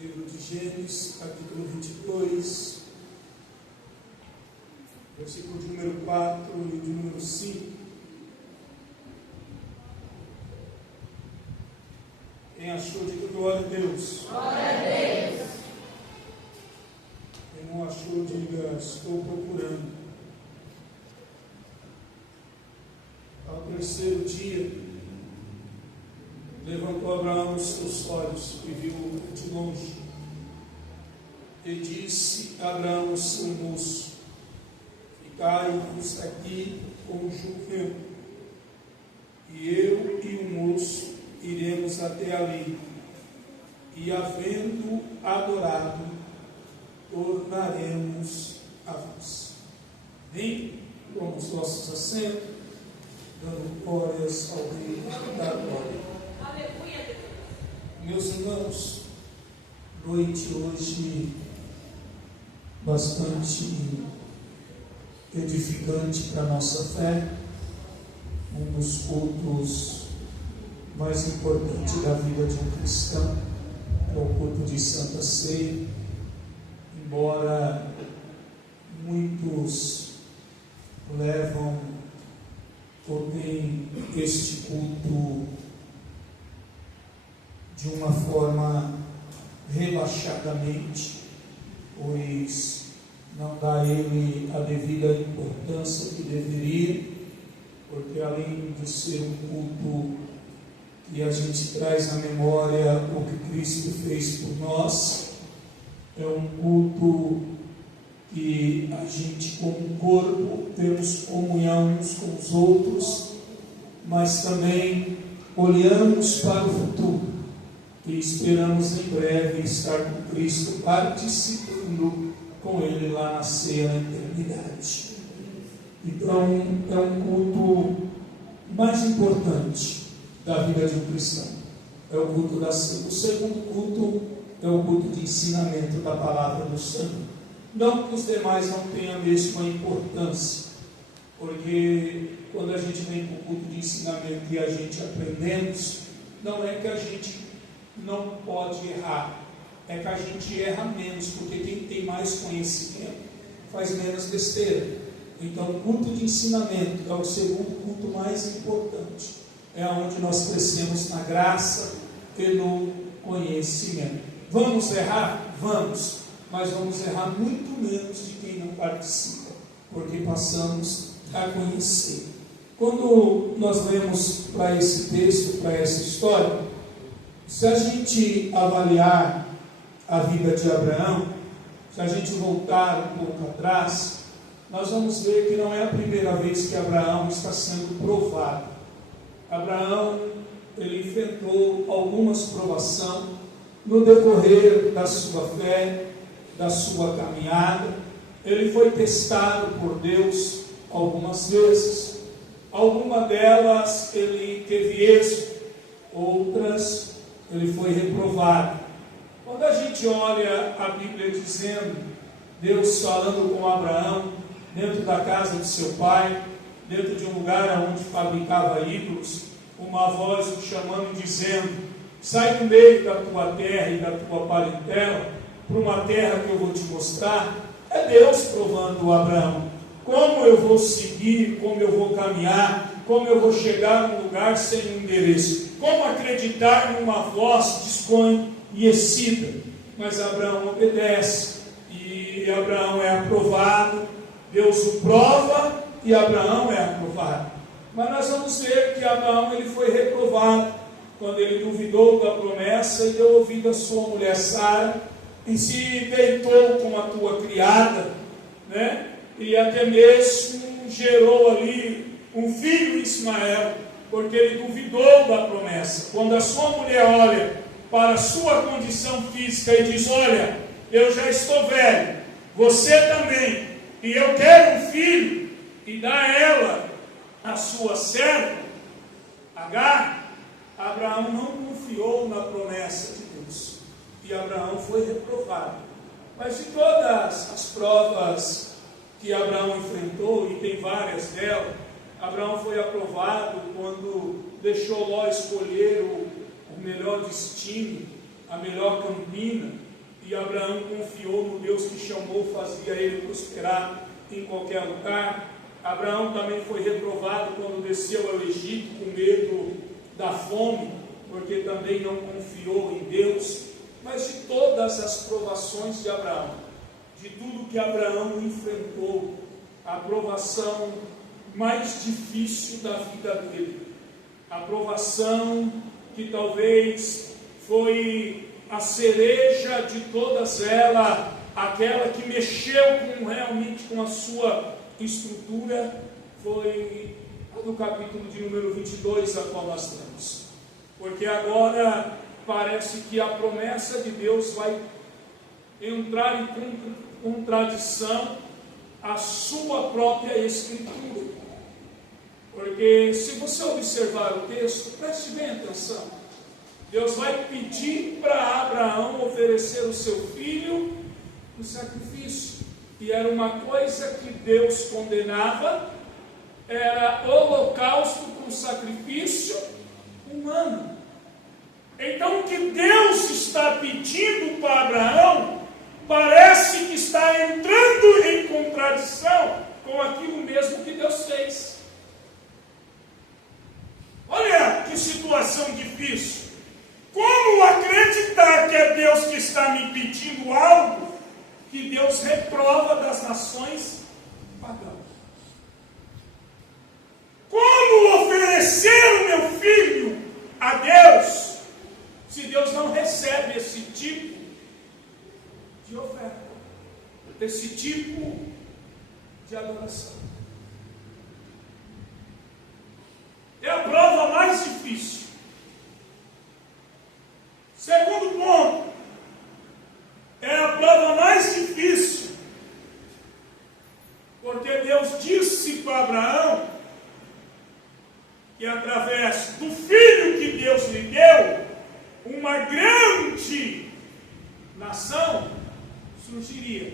Livro de Gênesis, capítulo 22, versículo de número 4 e de número 5. Quem achou, diga glória a Deus. Glória a Deus. Quem não achou, diga estou procurando. Ao terceiro dia, levantou Abraão os seus olhos e viu de longe. E disse a Abraão, seu moço: ficai-vos aqui com o jumento, e eu e o moço iremos até ali, e havendo adorado, tornaremos a vós. Bem, tomamos os nossos assentos, dando glórias ao Rei da Glória. Meus irmãos, noite hoje bastante edificante para a nossa fé, um dos cultos mais importantes da vida de um cristão, é o culto de Santa Ceia. Embora muitos levam ou têm este culto de uma forma relaxadamente, pois não dá a ele a devida importância que deveria, porque além de ser um culto que a gente traz na memória o que Cristo fez por nós, é um culto que a gente, como corpo, temos comunhão uns com os outros, mas também olhamos para o futuro e esperamos em breve estar com Cristo, participando com Ele lá na ceia na eternidade. Então, é um culto mais importante da vida de um cristão. É o culto da ceia. O segundo culto é o culto de ensinamento da palavra do Senhor. Não que os demais não tenham a mesma importância, porque quando a gente vem para o culto de ensinamento e a gente aprendemos, não é que a gente não pode errar, é que a gente erra menos, porque quem tem mais conhecimento faz menos besteira. Então, o culto de ensinamento é o segundo culto mais importante, é onde nós crescemos na graça e no conhecimento. Vamos errar? Vamos, mas vamos errar muito menos de quem não participa, porque passamos a conhecer. Quando nós lemos para esse texto, para essa história, se a gente avaliar a vida de Abraão, se a gente voltar um pouco atrás, nós vamos ver que não é a primeira vez que Abraão está sendo provado. Abraão, ele enfrentou algumas provações no decorrer da sua fé, da sua caminhada. Ele foi testado por Deus algumas vezes. Algumas delas ele teve êxito, outras ele foi reprovado. Quando a gente olha a Bíblia dizendo, Deus falando com Abraão, dentro da casa de seu pai, dentro de um lugar onde fabricava ídolos, uma voz o chamando e dizendo: sai do meio da tua terra e da tua parentela, para uma terra que eu vou te mostrar. É Deus provando Abraão. Como eu vou seguir, como eu vou caminhar, como eu vou chegar num lugar sem um endereço, como acreditar numa voz desconhecida. Mas Abraão obedece, e Abraão é aprovado, Deus o prova, e Abraão é aprovado. Mas nós vamos ver que Abraão ele foi reprovado, quando ele duvidou da promessa e deu ouvido à sua mulher Sara, e se deitou com a tua criada, né? E até mesmo gerou ali um filho, Ismael, porque ele duvidou da promessa. Quando a sua mulher olha para a sua condição física e diz: olha, eu já estou velho, você também, e eu quero um filho, e dá a ela a sua serva, Agar, Abraão não confiou na promessa de Deus, e Abraão foi reprovado. Mas de todas as provas que Abraão enfrentou, e tem várias delas, Abraão foi aprovado quando deixou Ló escolher o melhor destino, a melhor campina, e Abraão confiou no Deus que chamou, fazia ele prosperar em qualquer lugar. Abraão também foi reprovado quando desceu ao Egito com medo da fome, porque também não confiou em Deus. Mas de todas as provações de Abraão, de tudo que Abraão enfrentou, a provação mais difícil da vida dele, a provação que talvez foi a cereja de todas elas, aquela que mexeu realmente com a sua estrutura, foi a do capítulo de número 22, a qual nós estamos. Porque agora parece que a promessa de Deus vai entrar em contradição à sua própria Escritura. Porque se você observar o texto, preste bem atenção. Deus vai pedir para Abraão oferecer o seu filho no sacrifício. E era uma coisa que Deus condenava, era holocausto com sacrifício humano. Então o que Deus está pedindo para Abraão, parece que está entrando em contradição com aquilo mesmo que Deus fez. Olha que situação difícil. Como acreditar que é Deus que está me pedindo algo que Deus reprova das nações pagãs? Como oferecer o meu filho a Deus se Deus não recebe esse tipo de oferta, esse tipo de adoração? É a prova mais difícil. Segundo ponto, é a prova mais difícil, porque Deus disse para Abraão que através do filho que Deus lhe deu, uma grande nação surgiria.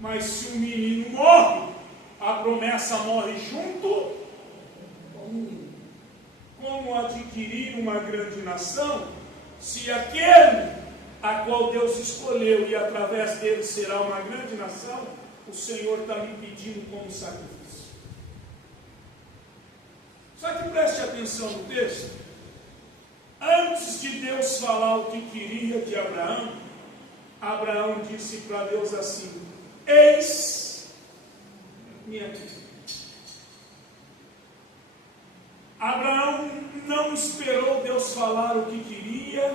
Mas se o menino morre, a promessa morre junto com o menino. Como adquirir uma grande nação, se aquele a qual Deus escolheu e através dele será uma grande nação, o Senhor está me pedindo como sacrifício? Só que preste atenção no texto. Antes de Deus falar o que queria de Abraão, Abraão disse para Deus assim: eis-me aqui. Abraão não esperou Deus falar o que queria,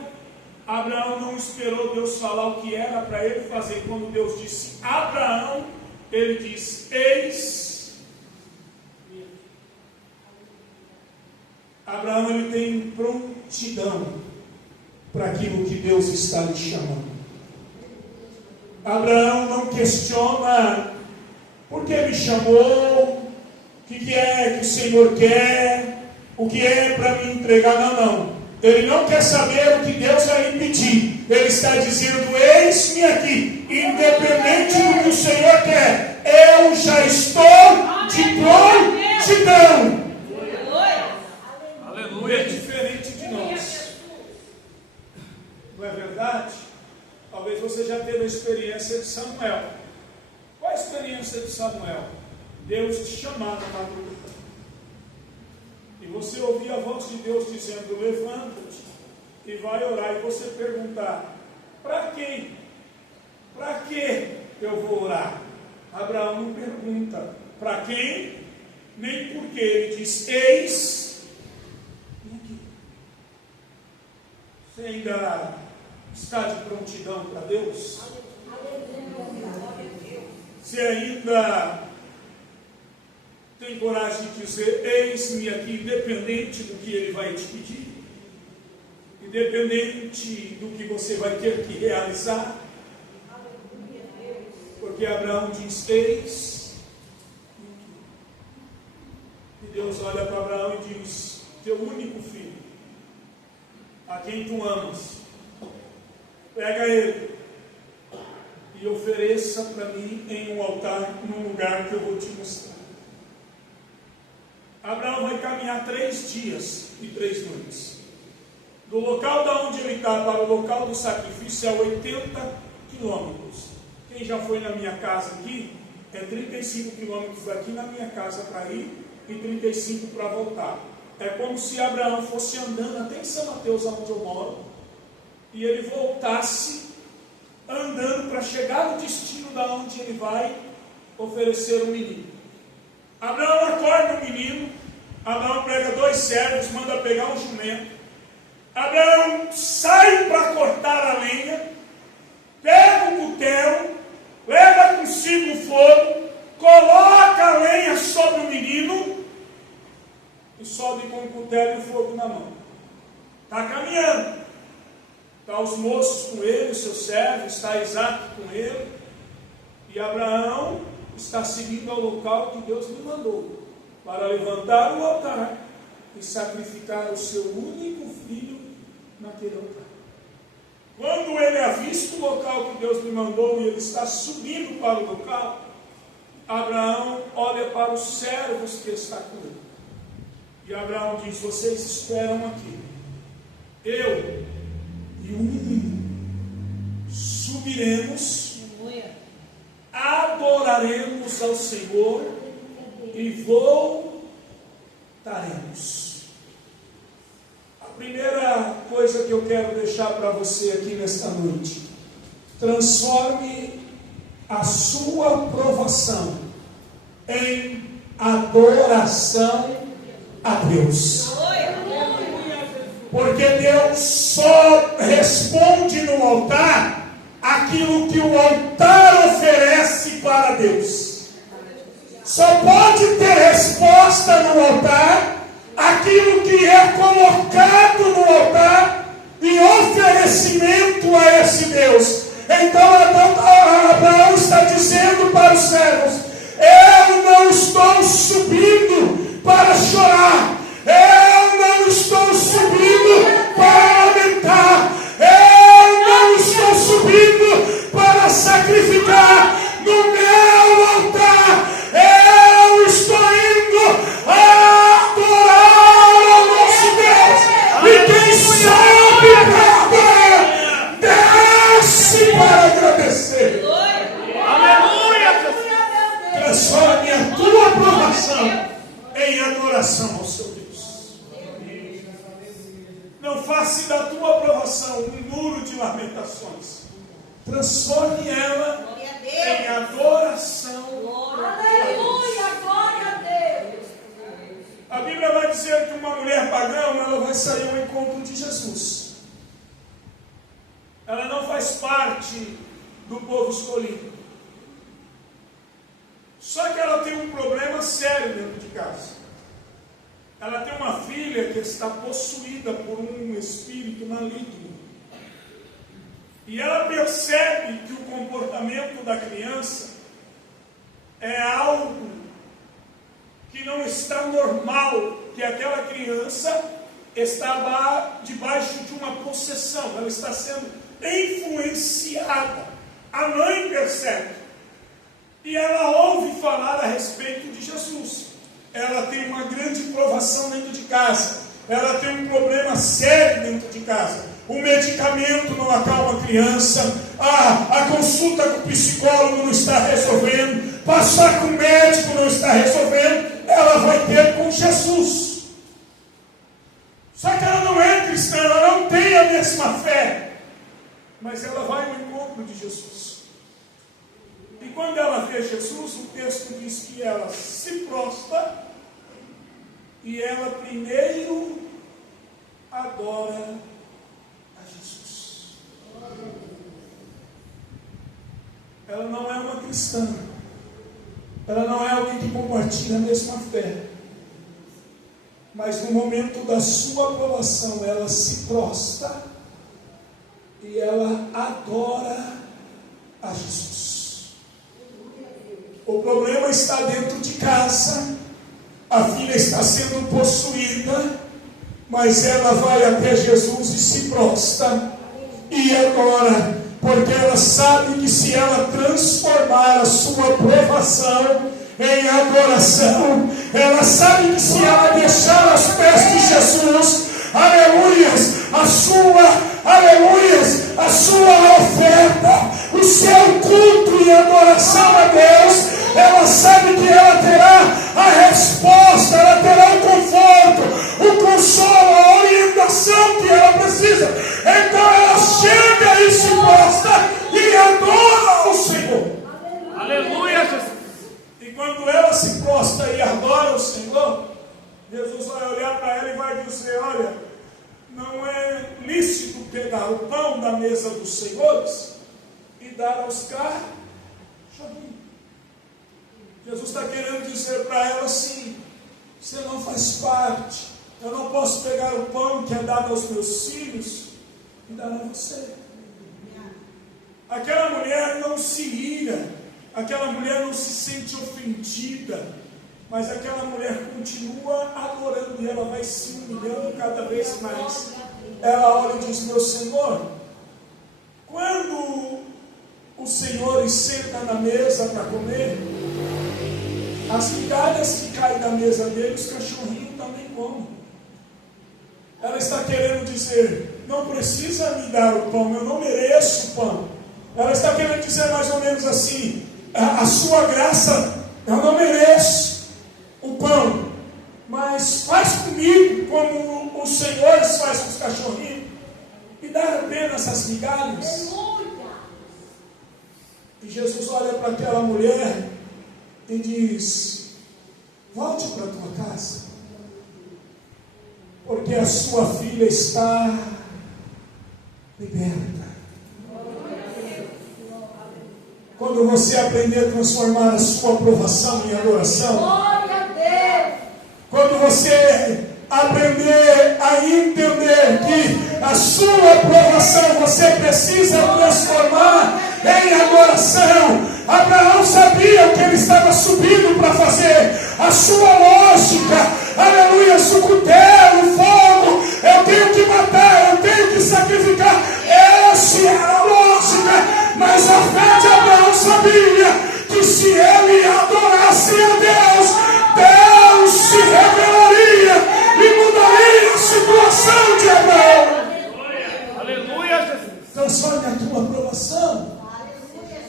Abraão não esperou Deus falar o que era para ele fazer. Quando Deus disse Abraão, ele disse: eis-me. Abraão, ele tem prontidão para aquilo que Deus está lhe chamando. Abraão não questiona: por que me chamou? O que é que o Senhor quer? O que é para me entregar? Não. Ele não quer saber o que Deus vai lhe pedir. Ele está dizendo: eis-me aqui. Independente do que o Senhor quer, eu já estou de prontidão. É diferente de nós. Não é verdade? Talvez você já teve a experiência de Samuel. Qual a experiência de Samuel? Deus te chamar na madrugada. E você ouvir a voz de Deus dizendo: levanta-te e vai orar. E você perguntar: para quem? Para que eu vou orar? Abraão não pergunta para quem, nem por quê. Ele diz: eis. Você ainda está de prontidão para Deus? Você ainda tem coragem de dizer: eis-me aqui, independente do que Ele vai te pedir, independente do que você vai ter que realizar? Porque Abraão diz: eis. E Deus olha para Abraão e diz: teu único filho, a quem tu amas, pega ele e ofereça para mim em um altar, num lugar que eu vou te mostrar. Abraão vai caminhar 3 dias e 3 noites. Do local da onde ele está para o local do sacrifício é 80 quilômetros. Quem já foi na minha casa aqui, é 35 quilômetros daqui na minha casa para ir e 35 para voltar. É como se Abraão fosse andando até em São Mateus, onde eu moro, e ele voltasse andando para chegar no destino da onde ele vai oferecer o menino. Abraão acorda o menino, Abraão pega 2 servos, manda pegar um jumento. Abraão sai para cortar a lenha, pega o cutelo, leva consigo o fogo, coloca a lenha sobre o menino e sobe com o cutelo e o fogo na mão. Está caminhando. Está os moços com ele, os seus servos, está Isaac com ele. E Abraão está seguindo ao local que Deus lhe mandou, para levantar o altar e sacrificar o seu único filho naquele altar. Quando ele avista o local que Deus lhe mandou e ele está subindo para o local, Abraão olha para os servos que está com ele. E Abraão diz: vocês esperam aqui. Eu e o menino subiremos, adoraremos ao Senhor e voltaremos. A primeira coisa que eu quero deixar para você aqui nesta noite: transforme a sua provação em adoração a Deus. Porque Deus só responde no altar aquilo que o altar oferece para Deus. Só pode ter resposta no altar aquilo que é colocado no altar em oferecimento a esse Deus. Então Abraão está dizendo para os servos: eu não estou subindo para chorar, eu não estou subindo para lamentar, eu não estou subindo para sacrificar no meu altar, eu estou indo adorar ao nosso Deus. E quem sabe para desce para agradecer. Aleluia! Transforme a tua aprovação em adoração ao seu Deus. Não faça da tua aprovação um muro de lamentações. Transforme ela em adoração. Aleluia, glória a Deus. A Bíblia vai dizer que uma mulher pagã, ela vai sair ao encontro de Jesus. Ela não faz parte do povo escolhido. Só que ela tem um problema sério dentro de casa. Ela tem uma filha que está possuída por um espírito maligno. E ela percebe que o comportamento da criança é algo que não está normal, que aquela criança estava debaixo de uma possessão, ela está sendo influenciada. A mãe percebe. E ela ouve falar a respeito de Jesus. Ela tem uma grande provação dentro de casa. Ela tem um problema sério dentro de casa. O medicamento não acalma a criança. A consulta com o psicólogo não está resolvendo. Passar com o médico não está resolvendo. Ela vai ter com Jesus. Só que ela não é cristã, ela não tem a mesma fé. Mas ela vai ao encontro de Jesus. E quando ela vê Jesus, o texto diz que ela se prostra e ela primeiro adora a Jesus. Ela não é uma cristã. Ela não é alguém que compartilha a mesma fé. Mas no momento da sua aprovação, ela se prostra e ela adora a Jesus. O problema está dentro de casa. A filha está sendo possuída, mas ela vai até Jesus e se prostra e adora, porque ela sabe que se ela transformar a sua provação em adoração, ela sabe que se ela deixar aos pés de Jesus, aleluias, a sua oferta, o seu culto e adoração a Deus, ela sabe que ela terá a resposta, ela terá o conforto, o consolo, a orientação que ela precisa. Então ela chega e se prostra e adora ao Senhor. Aleluia, Jesus. E quando ela se prostra e adora o Senhor, Jesus vai olhar para ela e vai dizer: olha, não é lícito pegar o pão da mesa dos senhores e dar aos cachorrinhos. Jesus está querendo dizer para ela assim: você não faz parte. Eu não posso pegar o pão que é dado aos meus filhos e dar a você. Aquela mulher não se ira, aquela mulher não se sente ofendida, mas aquela mulher continua adorando e ela vai se humilhando cada vez mais. Ela olha e diz: meu Senhor, quando os senhores sentam na mesa para comer, as migalhas que caem da mesa dele, os cachorrinhos também comem. Ela está querendo dizer: não precisa me dar o pão, eu não mereço o pão. Ela está querendo dizer mais ou menos assim: a sua graça, eu não mereço o pão, mas faz comigo como os senhores fazem com os cachorrinhos, e dá apenas as migalhas. E Jesus olha para aquela mulher e diz: volte para a tua casa, porque a sua filha está liberta. Quando você aprender a transformar a sua aprovação em adoração, quando você aprender a entender que a sua aprovação você precisa transformar em adoração. Abraão sabia o que ele estava subindo para fazer. A sua lógica, aleluia, o cutelo, o fogo, eu tenho que matar, eu tenho que sacrificar. Essa era a lógica. Mas a fé de Abraão sabia que se ele adorasse a Deus, Deus se revelaria e mudaria a situação de Abraão. Aleluia, Jesus. Transforme a tua aprovação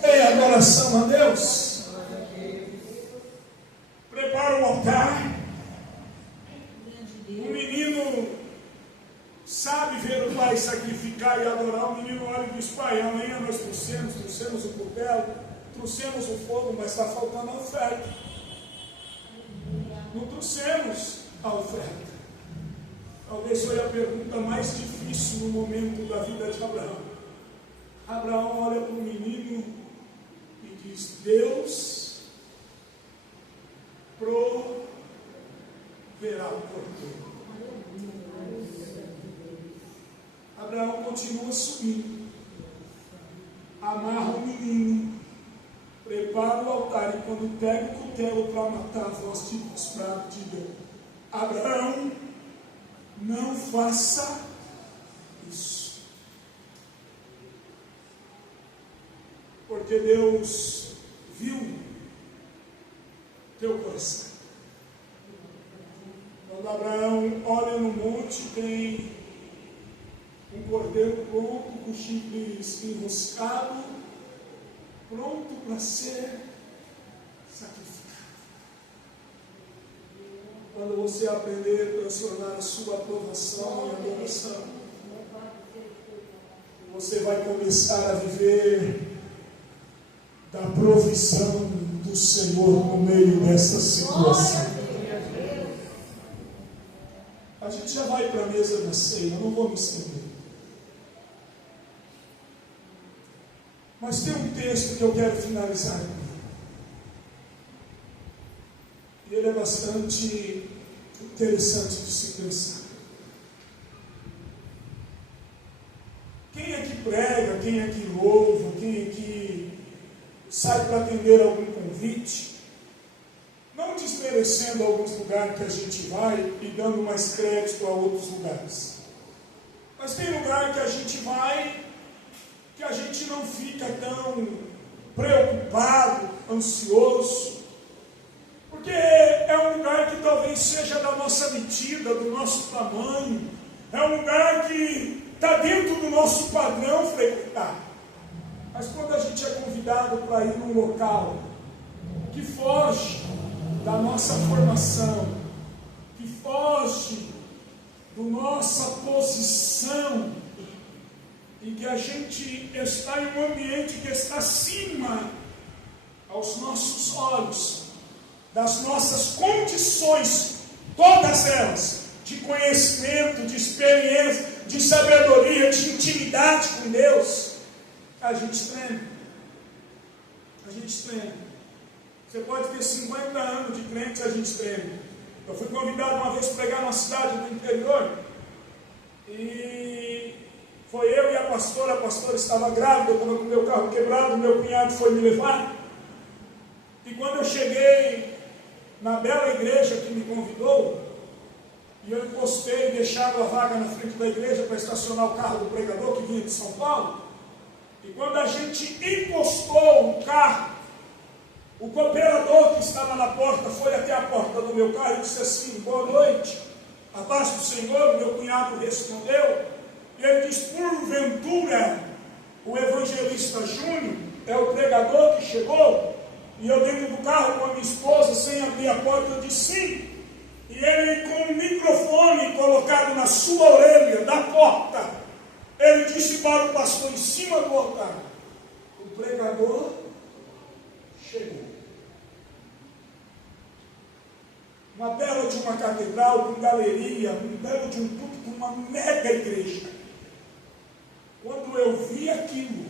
em adoração a Deus. Prepara o altar. O menino sabe ver o pai sacrificar e adorar. O menino olha e diz: pai, amanhã nós trouxemos o cutelo, trouxemos o fogo, mas está faltando a oferta. Não trouxemos a oferta. Talvez foi a pergunta mais difícil no momento da vida de Abraão. Abraão olha para o menino e diz: Deus proverá o cordeiro. Abraão continua subindo, amarra o menino, prepara o altar, e quando pega o cutelo para matar, a voz de Deus diga: Abraão, não faça isso. Porque Deus viu teu coração. Quando Abraão olha no monte, tem um cordeiro pronto, com chifres enroscado, pronto para ser sacrificado. Quando você aprender a transformar a sua aprovação em adoração, você vai começar a viver da provisão do Senhor no meio dessa situação. A gente já vai para a mesa da ceia, eu não vou me estender. Mas tem um texto que eu quero finalizar aqui. E ele é bastante interessante de se pensar. Quem é que prega, quem é que louva, quem é que sai para atender algum convite, não desmerecendo alguns lugares que a gente vai e dando mais crédito a outros lugares. Mas tem lugar que a gente vai que a gente não fica tão preocupado, ansioso, porque é um lugar que talvez seja da nossa medida, do nosso tamanho, é um lugar que está dentro do nosso padrão frequentar. Mas quando a gente é convidado para ir num local que foge da nossa formação, que foge da nossa posição, e que a gente está em um ambiente que está acima aos nossos olhos, das nossas condições, todas elas, de conhecimento, de experiência, de sabedoria, de intimidade com Deus, a gente treme. A gente treme. Você pode ter 50 anos de crente, a gente treme. Eu fui convidado uma vez a pregar numa cidade do interior, e foi eu e a pastora estava grávida, eu estava com o meu carro quebrado, meu cunhado foi me levar, e quando eu cheguei na bela igreja que me convidou, e eu encostei e deixava a vaga na frente da igreja para estacionar o carro do pregador que vinha de São Paulo, e quando a gente encostou o carro, o cooperador que estava na porta foi até a porta do meu carro e disse assim: boa noite, a paz do Senhor. Meu cunhado respondeu, e ele disse: porventura o evangelista Júnior é o pregador que chegou? E eu dentro do carro com a minha esposa, sem abrir a porta, eu disse sim. E ele, com o microfone colocado na sua orelha da porta, ele disse para o pastor em cima do altar: o pregador chegou. Uma bela de uma catedral, com galeria, um belo de um púlpito, uma mega igreja. Quando eu vi aquilo,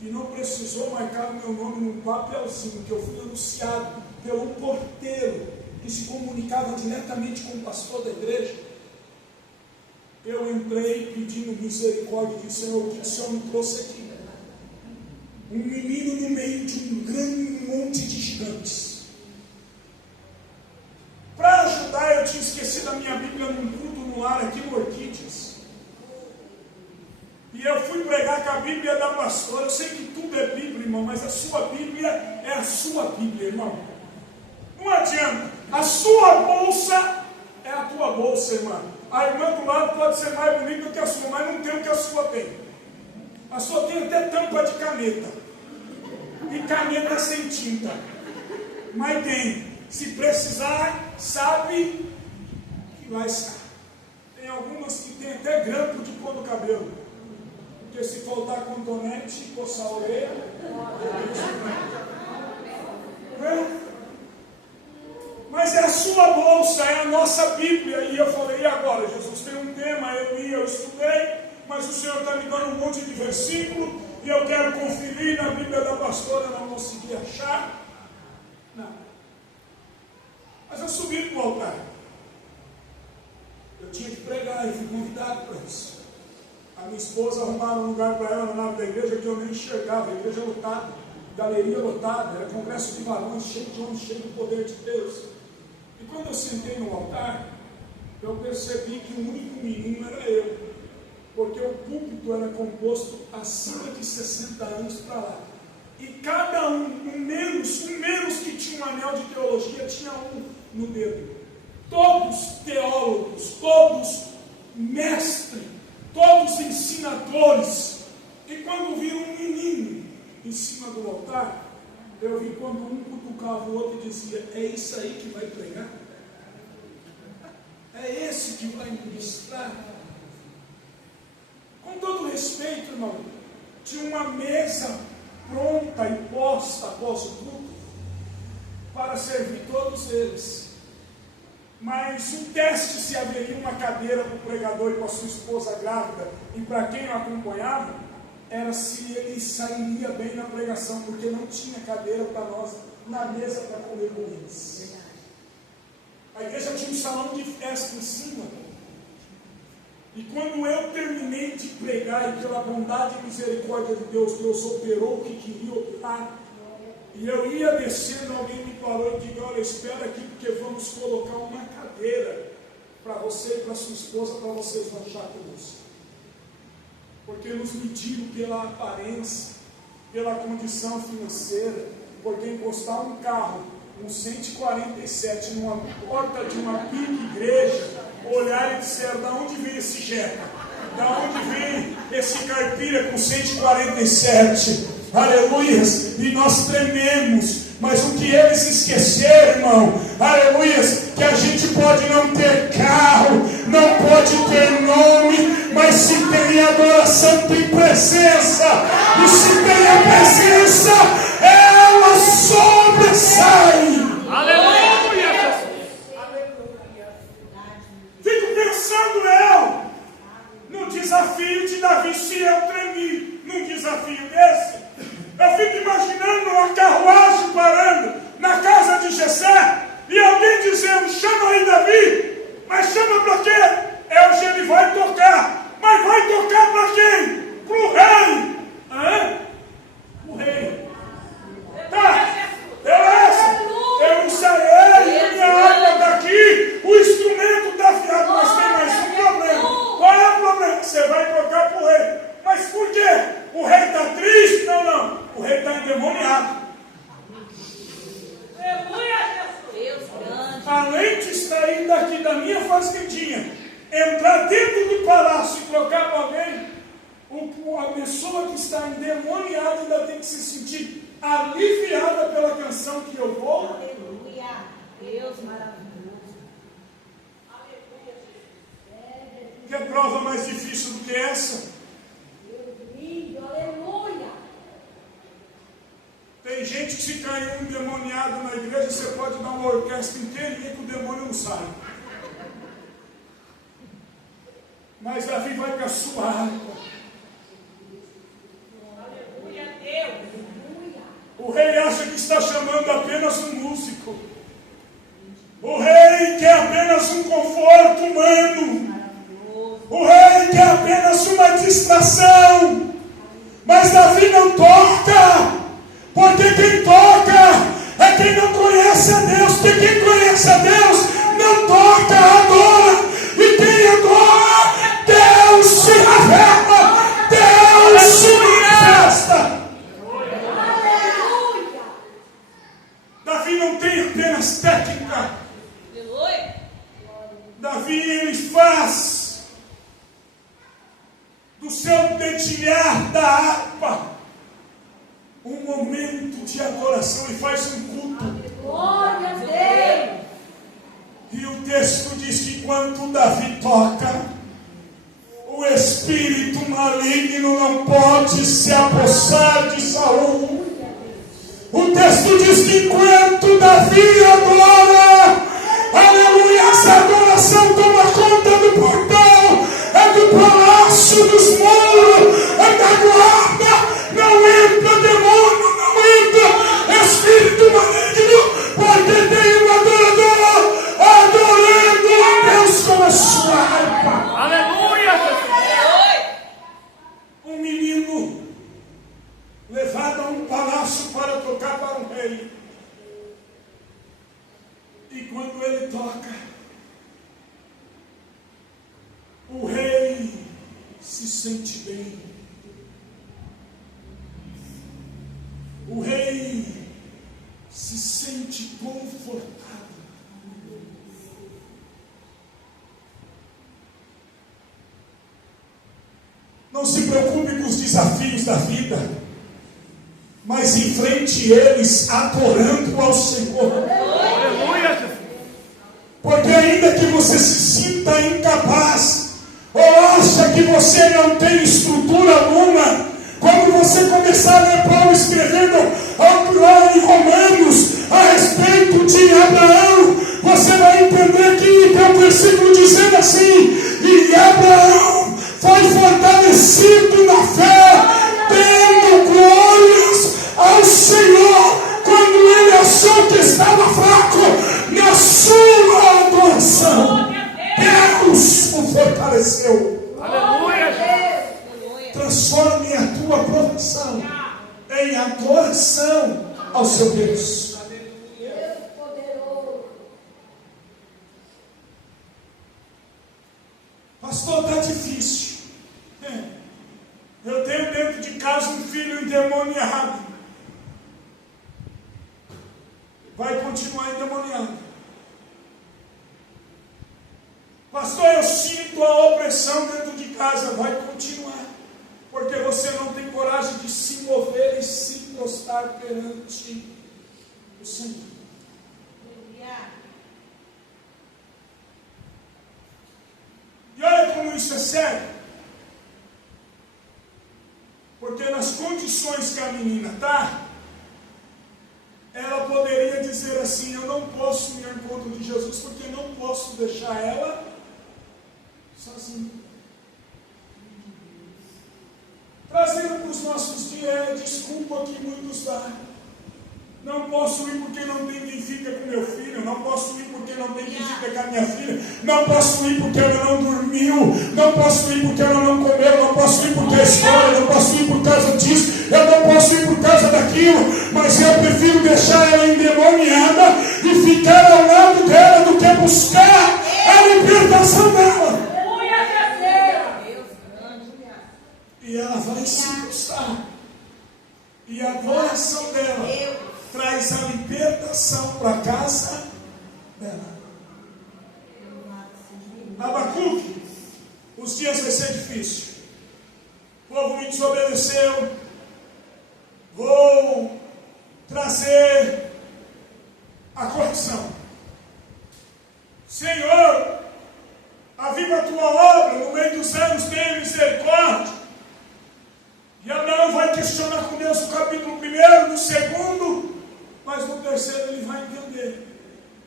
que não precisou marcar o meu nome num papelzinho, que eu fui anunciado pelo porteiro, que se comunicava diretamente com o pastor da igreja, eu entrei pedindo misericórdia, e disse: Senhor, o que o Senhor me trouxe aqui? Um menino no meio de um grande monte de gigantes. Para ajudar, eu tinha esquecido a minha Bíblia num culto no lar aqui no Orquídeas. E eu fui pregar com a Bíblia da pastora. Eu sei que tudo é Bíblia, irmão, mas a sua Bíblia é a sua Bíblia, irmão. Não adianta. A sua bolsa é a tua bolsa, irmã. A irmã do lado pode ser mais bonita do que a sua, mas não tem o que a sua tem. A sua tem até tampa de caneta. E caneta sem tinta. Mas tem. Se precisar, sabe que vai estar. Tem algumas que tem até grampo de pôr no cabelo. Porque se faltar cotonete, coçar a orelha, mas é a sua bolsa, é a nossa Bíblia. E eu falei: e agora? Jesus tem um tema, eu estudei, mas o Senhor está me dando um monte de versículo, e eu quero conferir na Bíblia da pastora, não consegui achar. Não. Mas eu subi para o altar. Eu tinha que pregar, eu fui convidado para isso. A minha esposa arrumaram um lugar para ela na nave da igreja que eu nem enxergava. A igreja lotada, galeria lotada, era congresso de varões, cheio de homens, cheio do poder de Deus. E quando eu sentei no altar, eu percebi que o único menino era eu, porque o púlpito era composto acima de 60 anos para lá. E cada um menos que tinha um anel de teologia, tinha um no dedo. Todos teólogos, todos mestres, todos ensinadores. E quando viram um menino em cima do altar, eu vi quando um cutucava o outro e dizia: é isso aí que vai pregar? É esse que vai ministrar? Com todo respeito, irmão, tinha uma mesa pronta e posta após o culto para servir todos eles. Mas o teste se haveria uma cadeira para o pregador e para a sua esposa grávida, e para quem o acompanhava, era se ele sairia bem na pregação, porque não tinha cadeira para nós na mesa para comer com eles. A igreja tinha um salão de festa em cima. E quando eu terminei de pregar, e pela bondade e misericórdia de Deus operou o que queria operar, e eu ia descendo, alguém me parou e disse: olha, espera aqui, porque vamos colocar uma cadeira para você e para sua esposa, para vocês lanchar conosco. Porque nos mediram pela aparência, pela condição financeira, porque encostar um carro, um 147, numa porta de uma pique igreja, olhar e disseram: da onde vem esse jeca? Da onde vem esse caipira com 147? aleluias, e nós trememos. Mas o que eles esqueceram, irmão, aleluias, que a gente pode não ter carro, não pode ter nome, mas se tem adoração, tem presença, e se tem a presença, ela sobressai. Aleluia, Jesus. Fico pensando eu no desafio de Davi, se eu tremi num desafio desse. Eu fico imaginando uma carruagem parando na casa de Jessé e alguém dizendo: chama aí Davi. Mas chama para quê? Hoje ele vai tocar. Mas vai tocar para quem? Para o rei. Hã? O rei. Tá, beleza. Eu ensaiei, minha arma daqui, o instrumento está afiado, mas tem mais um problema. Qual é o problema? Você vai tocar para o rei. Mas por quê? O rei está triste? Não. O rei está endemoniado. Além de sair daqui da minha fazendinha, entrar dentro do palácio e trocar para alguém, a pessoa que está endemoniada ainda tem que se sentir aliviada pela canção que eu vou. Aleluia. Deus maravilhoso. Que prova mais difícil do que essa? Aleluia. Tem gente que se caiu um endemoniado na igreja, você pode dar uma orquestra inteirinha que o demônio não sai. Mas Davi vai com a sua harpa. Aleluia, Deus. O rei acha que está chamando apenas um músico. O rei quer apenas um conforto humano. O rei quer apenas uma distração. Mas Davi não toca. Porque quem toca é quem não conhece a Deus. Porque quem conhece a Deus não toca, adora. E quem adora, Deus se revela. Deus se manifesta. Aleluia. Davi não tem apenas técnica. Aleluia. Davi, ele faz do seu dedilhar da harpa um momento de adoração e faz um culto. Glória a Deus. E o texto diz que quando Davi toca, o espírito maligno não pode se apossar de Saul. O texto diz que enquanto Davi adora, aleluia, essa adoração toma conta do portão, é do palácio, dos muros, é da guarda. Não entra demônio, não entra espírito maligno, porque tem um adorador adorando a Deus com a sua harpa. Aleluia, Jesus. Um menino levado a um palácio para tocar para um rei. E quando ele toca, o rei se sente bem. O rei se sente confortável. Não se preocupe com os desafios da vida, mas enfrente eles adorando ao Senhor. Aleluia, Jesus. Porque ainda que você se sinta incapaz, ou acha que você não tem estrutura alguma, quando você começar a ler Paulo escrevendo lá em Romanos a respeito de Abraão, você vai entender que tem um versículo dizendo assim: e Abraão foi fortalecido na fé, dando glórias ao Senhor, quando ele achou que estava fraco na sua adoração. Deus o fortaleceu. Aleluia, Jesus. Transforme a tua provação em adoração ao seu Deus. Deus poderoso. Pastor, está difícil. Eu tenho dentro de casa um filho endemoniado. Vai continuar endemoniado. Pastor, eu sinto a opressão dentro de casa. Vai continuar. porque você não tem coragem de se mover e se prostrar perante o Senhor. E olha como isso é sério. Porque nas condições que a menina está, ela poderia dizer assim: eu não posso ir ao encontro de Jesus, porque não posso deixar ela sozinha. Trazendo para os nossos dias a desculpa que muitos dão. Não posso ir porque não tem quem fica com meu filho. Não posso ir porque não tem quem fica com a minha filha. Não posso ir porque ela não dormiu. Não posso ir porque ela não comeu. Não posso ir porque é escola. Não posso ir por causa disso. Eu não posso ir por causa daquilo. Mas eu prefiro deixar ela endemoniada e ficar ao lado dela do que buscar a libertação dela. E ela vai se prostrar. E a adoração dela traz a libertação para a casa dela. Abacuque, os dias vai ser difícil. O povo me desobedeceu. Vou trazer a correção. Senhor, aviva a tua obra no meio dos anos, tenha misericórdia. E Abraão vai questionar com Deus no capítulo 1, no 2, mas no 3 ele vai entender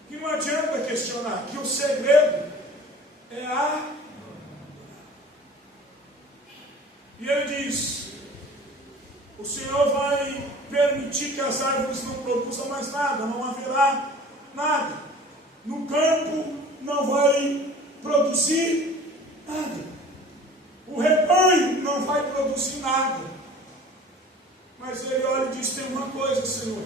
que não adianta questionar, que o segredo é a... E ele diz: o Senhor vai permitir que as árvores não produzam mais nada, não haverá nada. No campo não vai produzir nada. O rebanho não vai produzir nada. Mas ele olha e diz: tem uma coisa, Senhor.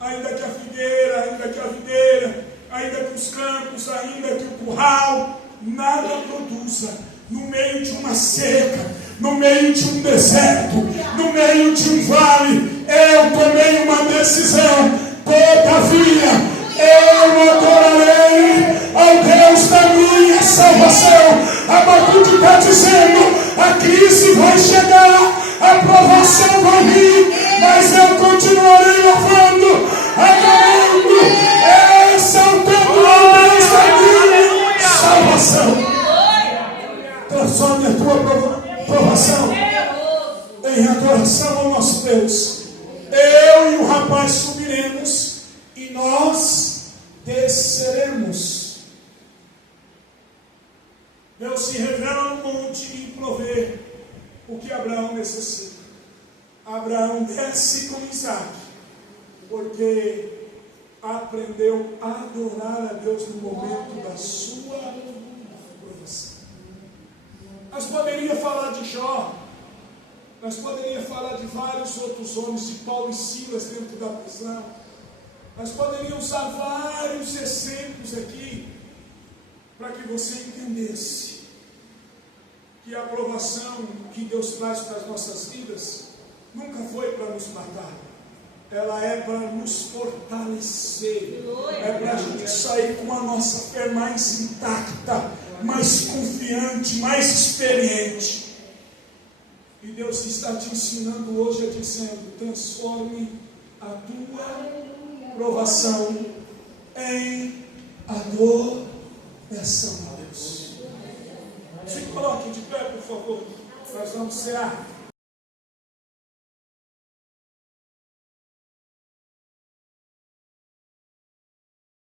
Ainda que a figueira, ainda que a videira, ainda que os campos, ainda que o curral, nada produza. No meio de uma seca, no meio de um deserto, no meio de um vale, eu tomei uma decisão. Todavia, eu adorarei ao Deus da minha salvação. Abacuque está dizendo: a crise vai chegar, a provação vai vir, mas eu continuarei louvando, adorando, exaltando o Deus da minha salvação. Transforme a tua provação em adoração ao nosso Deus. Eu e o rapaz subiremos e nós desceremos. Deus se revela no monte e provê o que Abraão necessita. Abraão desce com Isaac, porque aprendeu a adorar a Deus no momento da sua provação. Nós poderíamos falar de Jó, nós poderíamos falar de vários outros homens, de Paulo e Silas dentro da prisão. Nós poderíamos usar vários exemplos aqui, para que você entendesse que a aprovação que Deus traz para as nossas vidas nunca foi para nos matar. Ela é para nos fortalecer. É para a gente sair com a nossa fé mais intacta, mais confiante, mais experiente. E Deus está te ensinando hoje, dizendo: transforme a tua provação em adoração a Deus. Se coloque de pé, por favor. Nós vamos cear.